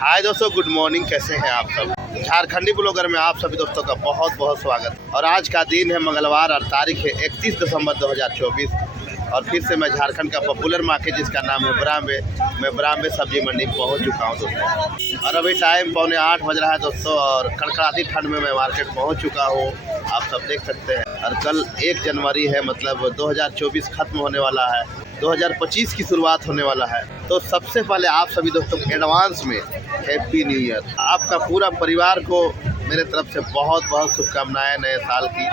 हाय दोस्तों, good morning. कैसे हैं आप सब? झारखंडी ब्लॉगर में आप सभी दोस्तों का बहुत बहुत स्वागत। और आज का दिन है मंगलवार और तारीख है 31 दिसंबर 2024। और फिर से मैं झारखंड का पॉपुलर मार्केट जिसका नाम है बराम्बे, मैं बराम्बे सब्जी मंडी पहुंच चुका हूं दोस्तों। और अभी टाइम 7:45 बज रहा है दोस्तों और कड़कड़ाती ठंड में मैं मार्केट पहुंच चुका हूं, आप सब देख सकते हैं। और कल 1 जनवरी है, मतलब 2024 खत्म होने वाला है, 2025 की शुरुआत होने वाला है। तो सबसे पहले आप सभी दोस्तों को एडवांस में हैप्पी न्यू ईयर। आपका पूरा परिवार को मेरे तरफ से बहुत बहुत शुभकामनाएं नए साल की।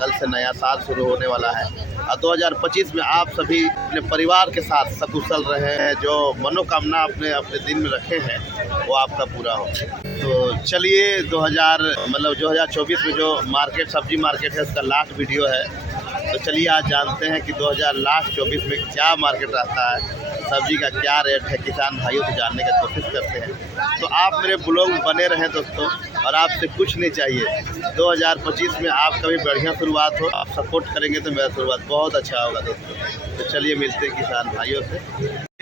कल से नया साल शुरू होने वाला है और 2025 में आप सभी अपने परिवार के साथ सकुशल रहे हैं। जो मनोकामना अपने दिल में रखे हैं वो आपका पूरा हो। तो चलिए 2024 में जो मार्केट सब्जी मार्केट है उसका लास्ट वीडियो है। तो चलिए आज जानते हैं कि 2024 में क्या मार्केट रहता है, सब्जी का क्या रेट है, किसान भाइयों से जानने का कोशिश करते हैं। तो आप मेरे ब्लॉग में बने रहें दोस्तों, और आपसे कुछ नहीं चाहिए। 2025 में आपका भी बढ़िया शुरुआत हो, आप सपोर्ट करेंगे तो मेरा शुरुआत बहुत अच्छा होगा दोस्तों। तो चलिए मिलते हैं किसान भाइयों से।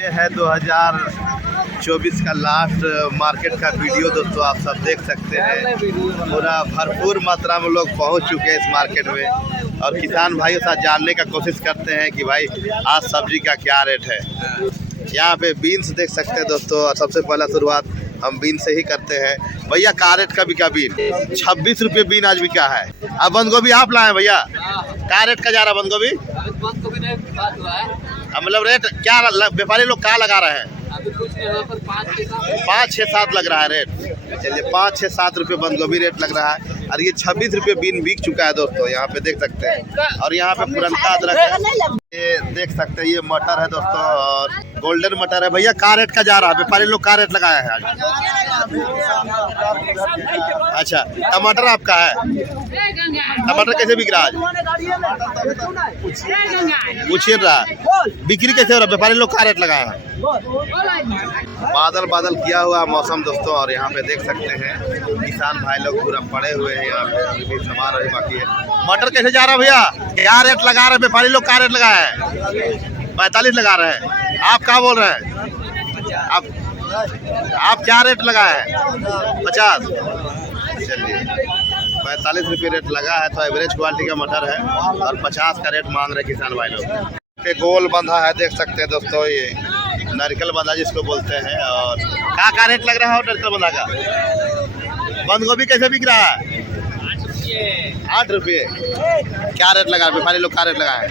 ये है 2024 का लास्ट मार्केट का वीडियो दोस्तों, आप सब देख सकते हैं। पूरा भरपूर मात्रा में लोग पहुँच चुके हैं इस मार्केट में और किसान भाइयों से जानने का कोशिश करते हैं कि भाई आज सब्जी का क्या रेट है। यहाँ पे बीन्स देख सकते हैं दोस्तों। और सबसे पहला शुरुआत हम बीन से ही करते हैं। भैया का रेट का बिका बीन? 26 रुपये बीन आज बिका है। अब बंद गोभी आप लाए भैया, का रेट का जा रहा बंद गोभी? मतलब रेट क्या व्यापारी लोग क्या लगा रहे हैं? 5-6-7 लग रहा है रेट। चलिए 5-6-7 रुपये बंद गोभी रेट लग रहा है। और ये 26 रुपये बीन बिक चुका है दोस्तों, यहाँ पे देख सकते हैं। और यहाँ पे पुरनका अदरक है, ये देख सकते हैं। ये मटर है दोस्तों और गोल्डन मटर है। भैया का रेट का जा रहा है? व्यापारी लोग का रेट लगाया है आज? अच्छा, टमाटर आपका है? टमाटर कैसे बिक रहा है आज? पूछिए रहा बिक्री कैसे हो रहा है? व्यापारी लोग का रेट लगाया है? बादल बादल किया हुआ मौसम दोस्तों। और यहाँ पे देख सकते हैं किसान भाई लोग पूरा पड़े हुए हैं यहाँ पे, अभी भी सामान अभी बाकी है। मटर कैसे जा रहा है भैया? क्या रेट लगा रहे हैं व्यापारी लोग? का रेट लगाया है? 45 लगा रहे हैं। आप क्या बोल रहे हैं? आप क्या रेट लगाए हैं? 50। चलिए 45 रुपये रेट लगा है। तो एवरेज क्वालिटी का मटर है और 50 का रेट मांग रहे किसान भाई लोग। गोल बंधा है, देख सकते हैं दोस्तों। ये नारियल बंधा जिसको बोलते हैं। और का रेट लग रहा है नारियल बंधा का? बंद गोभी कैसे बिक रहा है? 8 रुपये। क्या रेट लगा? व्यापारी लोग का रेट लगा है?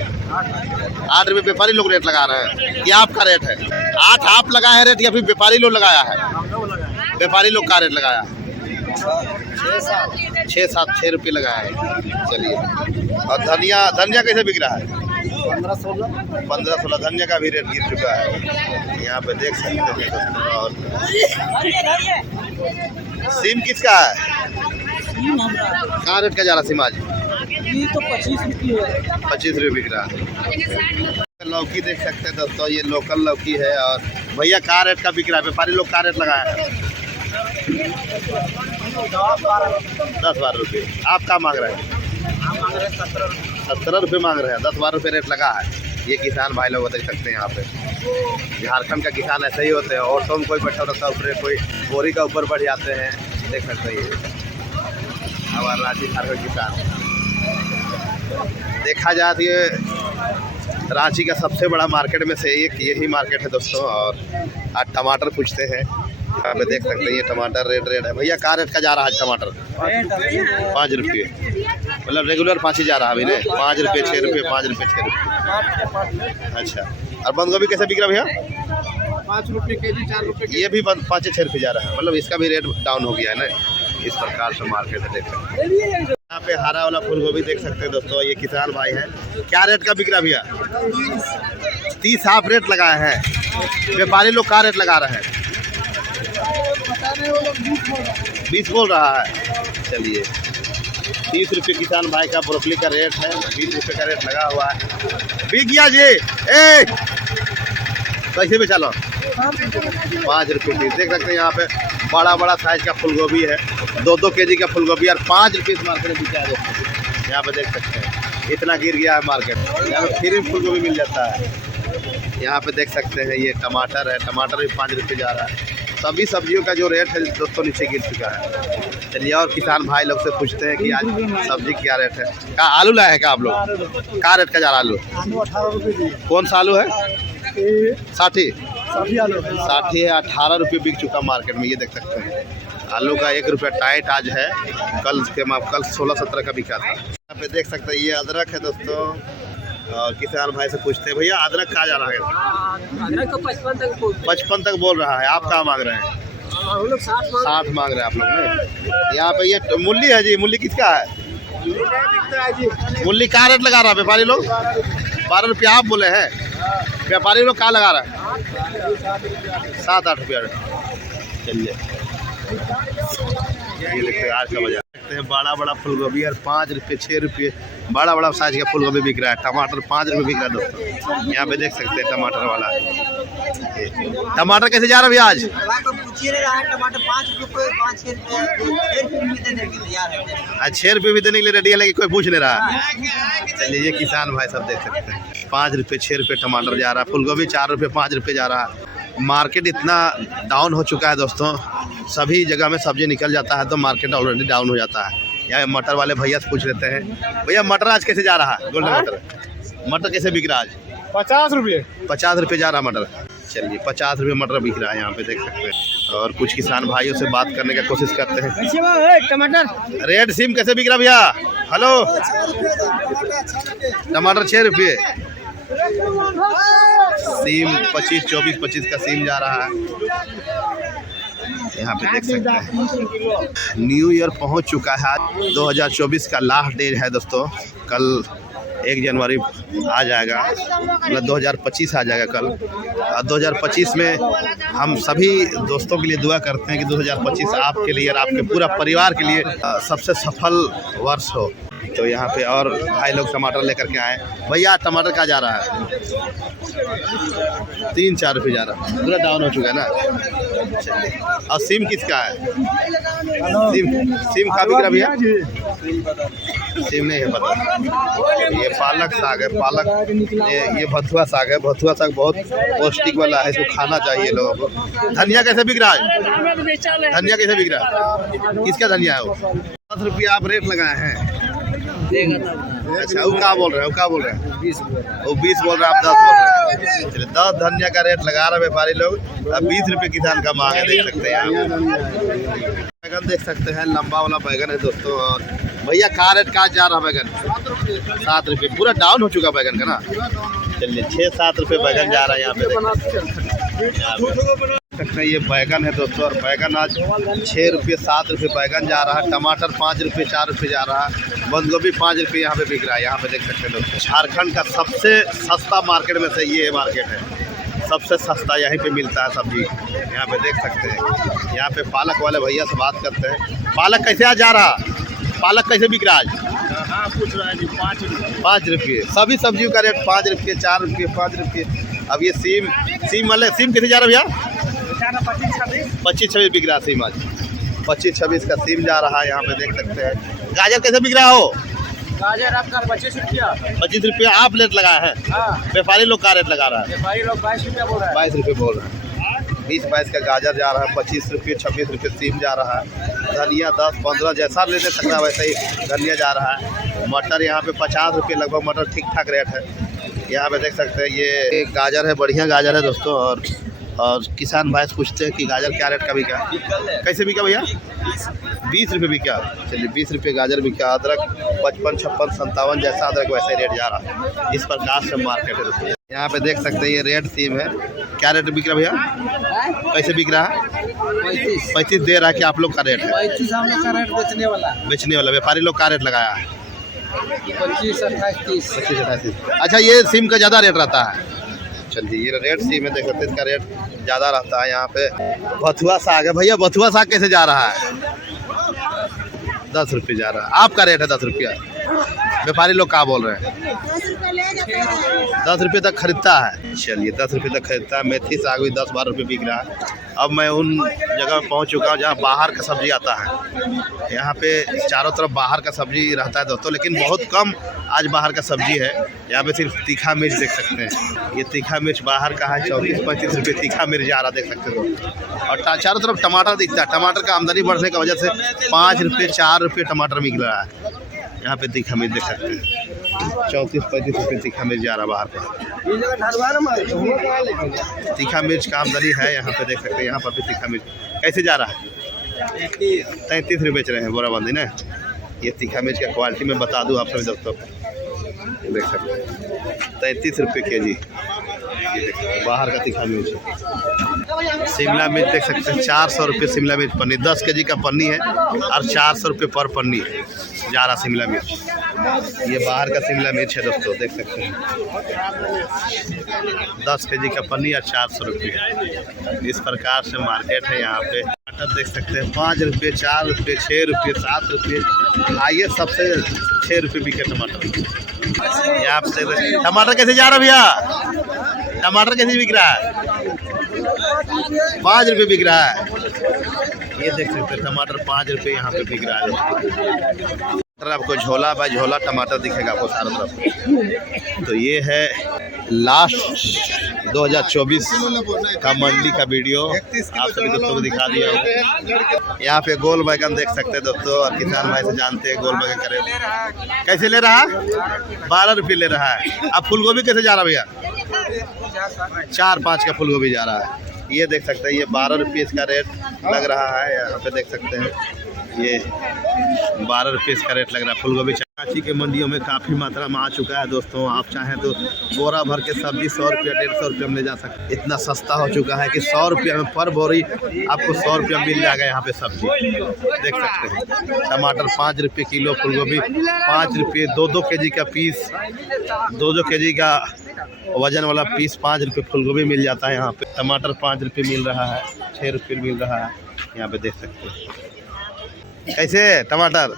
8 रुपये व्यापारी लोग रेट लगा रहे हैं। क्या आपका रेट है? 8 आप लगाए हैं रेट या फिर व्यापारी लोग लगाया है? व्यापारी लोग का रेट लगाया है? 6 रुपये लगाया है। चलिए। और धनिया कैसे बिक रहा है? 15-16। धनिया का भी रेट गिर चुका है, यहाँ पे देख सकते हैं दोस्तों। और सिम किसका है? कहाँ रेट का जा रहा सिम आज? तो 25 रुपये बिक रहा है। लौकी देख सकते हैं दोस्तों, ये लोकल लौकी है। और भैया का रेट का बिक रहा है? व्यापारी लोग का रेट लगाया है? 10-12 रुपये। आप क्या मांग रहे हैं? 17 रुपये मांग रहे हैं। 10-12 रुपये रेट लगा है। ये किसान भाई लोग देख सकते हैं। यहाँ पे झारखंड का किसान ऐसे ही होते हैं। ऑटो में कोई बैठा रहता है ऊपर, कोई बोरी का ऊपर बढ़ जाते हैं, देख सकते हैं। हमारा रांची झारखंड किसान देखा जाए तो ये रांची का सबसे बड़ा मार्केट में से एक यही मार्केट है दोस्तों। और आज टमाटर पूछते हैं, यहाँ पे देख सकते हैं। ये टमाटर रेट है। भैया का रेट का जा रहा है टमाटर? 5 रुपये। मतलब रेगुलर 5 ही जा रहा है अभी नहीं? 5 रुपये 6 रुपये 5 रुपये 6 रुपये। अच्छा, और बंद गोभी कैसे बिक रहा है भैया? 5 रुपये केजी 4 रुपये। ये भी 5-6 रुपये जा रहा है, मतलब इसका भी रेट डाउन हो गया है ना। इस प्रकार से मार्केट है, देख सकते हैं। यहाँ पे हरा वाला फूल गोभी देख सकते हैं दोस्तों। ये किसान भाई है। क्या रेट का बिक रहा भैया? 30 आप रेट लगाए हैं। व्यापारी लोग का रेट लगा रहे हैं? 20 बोल रहा है। चलिए 30 रुपये किसान भाई का ब्रोकली का रेट है। 20 रुपये का रेट लगा हुआ है। बिक गया जी। कैसे बेचा लो? 5 रुपये पीस। देख सकते हैं यहाँ पे बड़ा साइज का फूल गोभी है। 2-2 केजी का फूल गोभी और 5 रुपये मार्केट में बिका है दोस्तों। यहाँ पे देख सकते हैं इतना गिर गया है मार्केट। यहाँ पे फ्री फूल गोभी मिल जाता है। यहाँ पे देख सकते हैं ये टमाटर है। टमाटर भी 5 रुपये जा रहा है। सभी सब्जियों का जो रेट है दोस्तों नीचे गिर चुका है। चलिए और किसान भाई लोग से पूछते हैं कि आज सब्जी क्या रेट है। क्या आलू लाए हैं क्या आप लोग? क्या रेट का जा रहा आलू? 18 रुपये। कौन सा आलू है? 60 आलू 60 है। 18 रुपये बिक चुका मार्केट में, ये देख सकते हैं। आलू का 1 रुपया टाइट आज है, कल 16-17 का बिका था। यहाँ पे देख सकते हैं ये अदरक है दोस्तों। और किसान भाई से पूछते हैं भैया अदरक कहाँ जा रहा है? अदरक तो 55 तक बोल रहा है। आप कहाँ मांग रहे हैं? हम लोग 60 मांग रहे हैं आप लोग ने। यहाँ पे ये मूली है जी, मूली किसका है? मूली का रेट लगा रहा है व्यापारी लोग? 12 रुपया आप बोले हैं, व्यापारी लोग कहाँ लगा रहा है? 7-8 रुपया। चलिए ये देखते हैं आज का बाजार। देखते हैं बड़ा बड़ा फूल गोभी और 5 रुपये 6 रुपये बड़ा बड़ा साइज का फूल गोभी बिक रहा है। टमाटर 5 रुपये बिक रहा है दोस्तों। यहाँ पे देख सकते हैं टमाटर वाला। टमाटर कैसे जा रहा है भैया आज? टमाटर 5 रुपये 5-6 आज 6 रुपये भी देने के लिए रेडी है, लेकिन कोई पूछ नहीं रहा। चलिए ये किसान भाई सब देख सकते हैं। 5 रुपये 6 रुपये टमाटर जा रहा है। फूल गोभी 4 रुपये 5 रुपये जा रहा है। मार्केट इतना डाउन हो चुका है दोस्तों, सभी जगह में सब्जी निकल जाता है तो मार्केट ऑलरेडी डाउन हो जाता है। यहाँ मटर वाले भैया से पूछ लेते हैं, भैया मटर आज कैसे जा रहा है? गोल्डन मटर कैसे बिक रहा है आज? 50 रुपये। 50 रुपये जा रहा मटर। चलिए 50 रुपये मटर बिक रहा है यहाँ पे देख सकते हैं। और कुछ किसान भाइयों से बात करने का कोशिश करते हैं। टमाटर रेड सीम कैसे बिक रहा भैया? हेलो, टमाटर 6 रुपये। सीम 25 का सीम जा रहा है। यहाँ पे देख सकते हैं न्यू ईयर पहुँच चुका है। 2024 का लास्ट डे है दोस्तों। कल 1 जनवरी आ जाएगा, मतलब 2025 आ जाएगा कल। और 2025 में हम सभी दोस्तों के लिए दुआ करते हैं कि 2025 आपके लिए और आपके पूरा परिवार के लिए सबसे सफल वर्ष हो। तो यहाँ पे और भाई लोग टमाटर लेकर के आए। भैया टमाटर का जा रहा है? 3-4 रुपये जा रहा है। पूरा डाउन हो चुका है ना। और सीम किसका है? सीम का बिक रहा भैया? सीम नहीं है पता। ये पालक साग है, पालक ये भथुआ साग है। भथुआ साग बहुत पौष्टिक वाला है, इसको खाना चाहिए लोगों को। धनिया कैसे बिक रहा है? धनिया कैसे बिक रहा है? किसका धनिया है वो? 10 रुपये आप रेट लगाए हैं। अच्छा वो क्या बोल रहे हैं? 20 वो 20 बोल रहे हैं, आप 10 बोल रहे हैं। चलिए 10 धनिया का रेट लगा रहे व्यापारी लोग। अब 20 रुपये किसान का मांग है, देख सकते हैं। बैगन देख सकते हैं, लंबा वाला बैगन है दोस्तों। और भैया का रेट का जा रहा है बैगन? 7 रुपये। पूरा डाउन हो चुका बैगन का ना। चलिए 6-7 रुपये बैगन जा रहा है यहाँ पे। ये बैगन है दोस्तों, और बैगन आज 6 रुपये 7 रुपये बैगन जा रहा है। टमाटर 5 रुपये 4 रुपये जा रहा है। बंद गोभी 5 रुपये यहाँ पे बिक रहा है। यहाँ पे देख सकते हैं दोस्तों, झारखंड का सबसे सस्ता मार्केट में से ये मार्केट है। सबसे सस्ता यहीं पे मिलता है सब्जी। यहाँ पे देख सकते हैं। यहाँ पे पालक वाले भैया से बात करते हैं। पालक कैसे आज जा रहा? पालक कैसे बिक रहा है आज? हाँ पूछ रहा है जी 5 रुपये। सभी सब्जियों का रेट 5 रुपये 4 रुपये 5 रुपये। अब ये सीम वाले सीम कैसे जा रहा है भैया? 25-26 बिक रहा है सीम आज। 25-26 का सीम जा रहा है। यहाँ पे देख सकते हैं। गाजर कैसे बिक रहा हो? गाजर आपका 25 रुपया। 25 रुपये आप रेट लगाए हैं। व्यापारी लोग का रेट लगा रहा है? व्यापारी लोग 22 रुपया बोल रहा है। 22 रुपये बोल रहे हैं। 20-22 का गाजर जा रहा है। 25 रुपये 26 रुपये सीम जा रहा है। धनिया 10-15 जैसा लेने सकता है वैसे ही धनिया जा रहा है। मटर यहाँ पे 50 रुपये लगभग मटर ठीक ठाक रेट है। यहाँ पे देख सकते हैं ये गाजर है, बढ़िया गाजर है दोस्तों। और किसान भाई से पूछते हैं कि गाजर क्या रेट का बिका? कैसे बिका भैया? 20 रुपये बिका। चलिए 20 रुपये गाजर बिका। अदरक 55, 56, 57 जैसा अदरक वैसे रेट जा रहा है। इस प्रकार से मार्केट है दोस्तों। यहाँ पे देख सकते हैं ये रेड सीम है। क्या रेट बिक रहा भैया? कैसे बिक रहा है? 35 दे रहा है कि आप लोग का रेट है? 35 हम लोग का रेट बेचने वाला व्यापारी लोग का रेट लगाया है 25-28 25-28। अच्छा ये सीम का ज़्यादा रेट रहता है। चलिए ये रेड सीम है, देख सकते हैं इसका रेट ज़्यादा रहता है। यहाँ पे भथुआ साग है। भैया भथुआ साग कैसे जा रहा है? 10 रुपये जा रहा है। आपका रेट है 10 रुपया। व्यापारी लोग क्या बोल रहे हैं? 10 रुपये तक खरीदता है। चलिए 10 रुपये तक खरीदता है। मेथी साग भी 10-12 रुपये बिक रहा है। अब मैं उन जगह पर पहुंच चुका हूं जहां बाहर का सब्जी आता है। यहां पे चारों तरफ बाहर का सब्जी रहता है दोस्तों, लेकिन बहुत कम आज बाहर का सब्जी है। यहाँ पे सिर्फ तीखा मिर्च देख सकते हैं, ये तीखा मिर्च बाहर का है, 34-35 रुपये तीखा मिर्च जा रहा देख सकते हो। और चारों तरफ टमाटर दिखता है, टमाटर का आमदनी बढ़ने की वजह से 5 रुपये 4 रुपये टमाटर मिल रहा है। यहाँ पे तीखा मिर्च देख सकते हैं, 34-35 रुपये तीखा मिर्च जा रहा बाहर का। तीखा मिर्च का आमदनी है यहाँ पे देख सकते हैं। यहाँ पर भी तीखा मिर्च कैसे जा रहा है? 33 रुपये बेच रहे हैं बोरा बंदी ना। ये तीखा मिर्च का क्वालिटी मैं बता दूँ आप सभी दोस्तों को, देख सकते हैं 33 रुपये केजी। ये देख सकते हैं बाहर का तीखा मिर्च। शिमला मिर्च देख सकते हैं 400 रुपये शिमला मिर्च पन्नी, 10 केजी का पन्नी है और 400 रुपये पर पन्नी जा रहा शिमला मिर्च। ये बाहर का शिमला मिर्च है दोस्तों, देख सकते हैं 10 केजी का पन्नी और 400 रुपये। इस प्रकार से मार्केट है यहाँ पे। टमाटर देख सकते हैं 5 रुपये 4 रुपये 6 रुपये 7 रुपये, आइए सबसे 6 रुपये बिके टमाटर। यहाँ पे टमाटर कैसे जा रहा है भैया? टमाटर कैसे बिक रहा है? 5 रुपये बिक रहा है। ये देख सकते हैं टमाटर 5 रुपये यहाँ पे बिक रहा है। आपको झोला बाय झोला टमाटर दिखेगा आपको चारों तरफ। तो ये है लास्ट 2024 का मंडी का वीडियो, आप सभी दोस्तों को दिखा दिया हूँ। यहाँ पे गोल बैगन देख सकते हैं दोस्तों, और किसान भाई से जानते हैं गोल बैगन करे कैसे ले रहा है? 12 रुपये ले रहा है। अब फूल गोभी कैसे जा रहा है भैया? 4-5 का फूल गोभी जा रहा है। ये देख सकते हैं ये 12 रुपये इसका रेट लग रहा है। यहाँ पे देख सकते हैं ये 12 रुपये इसका रेट लग रहा है फूल गोभी। कराची के मंडियों में काफ़ी मात्रा में आ चुका है दोस्तों। आप चाहें तो बोरा भर के सब्जी 100 रुपये 150 रुपये में ले जा सकते हैं। इतना सस्ता हो चुका है कि 100 रुपये में पर बोरी आपको 100 रुपये मिल जाएगा यहाँ पे सब्जी। देख सकते हैं टमाटर 5 रुपये किलो, फूल गोभी 5 रुपये, 2-2 केजी का पीस, 2-2 केजी का वजन वाला पीस 5 रुपये फूल गोभी मिल जाता है यहाँ पे। टमाटर 5 रुपये मिल रहा है, 6 रुपये मिल रहा है यहाँ पे देख सकते हैं। कैसे टमाटर?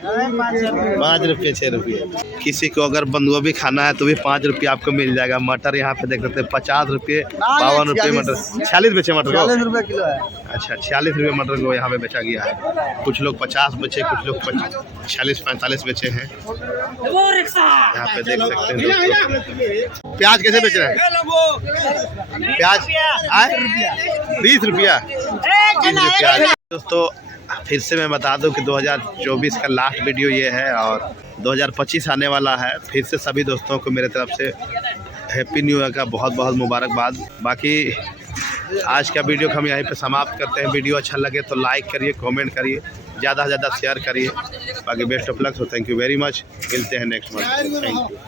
5 रुपये 6 रुपये। किसी को अगर बंद गोभी खाना है तो भी 5 रुपये आपको मिल जाएगा। मटर यहाँ पे देख सकते हैं 50 रुपये, 52 रुपये मटर, 46 बेचे मटर को। 40 रुपये किलो है। अच्छा 46 रुपये मटर को यहाँ पे बेचा गया है। कुछ लोग 50 बेचे, कुछ लोग 40-45 बेचे हैं। यहाँ पे देख सकते हैं दोस्तों। प्याज कैसे बेच रहे हैं? प्याज 20 रुपया प्याज। दोस्तों फिर से मैं बता दूं कि 2024 का लास्ट वीडियो ये है और 2025 आने वाला है। फिर से सभी दोस्तों को मेरे तरफ से हैप्पी न्यू ईयर का बहुत बहुत मुबारकबाद। बाकी आज का वीडियो हम यहीं पे समाप्त करते हैं। वीडियो अच्छा लगे तो लाइक करिए, कमेंट करिए, ज़्यादा से ज़्यादा शेयर करिए। बाकी best of luck. So thank you very much. मिलते हैं नेक्स्ट मंथ। Thank you.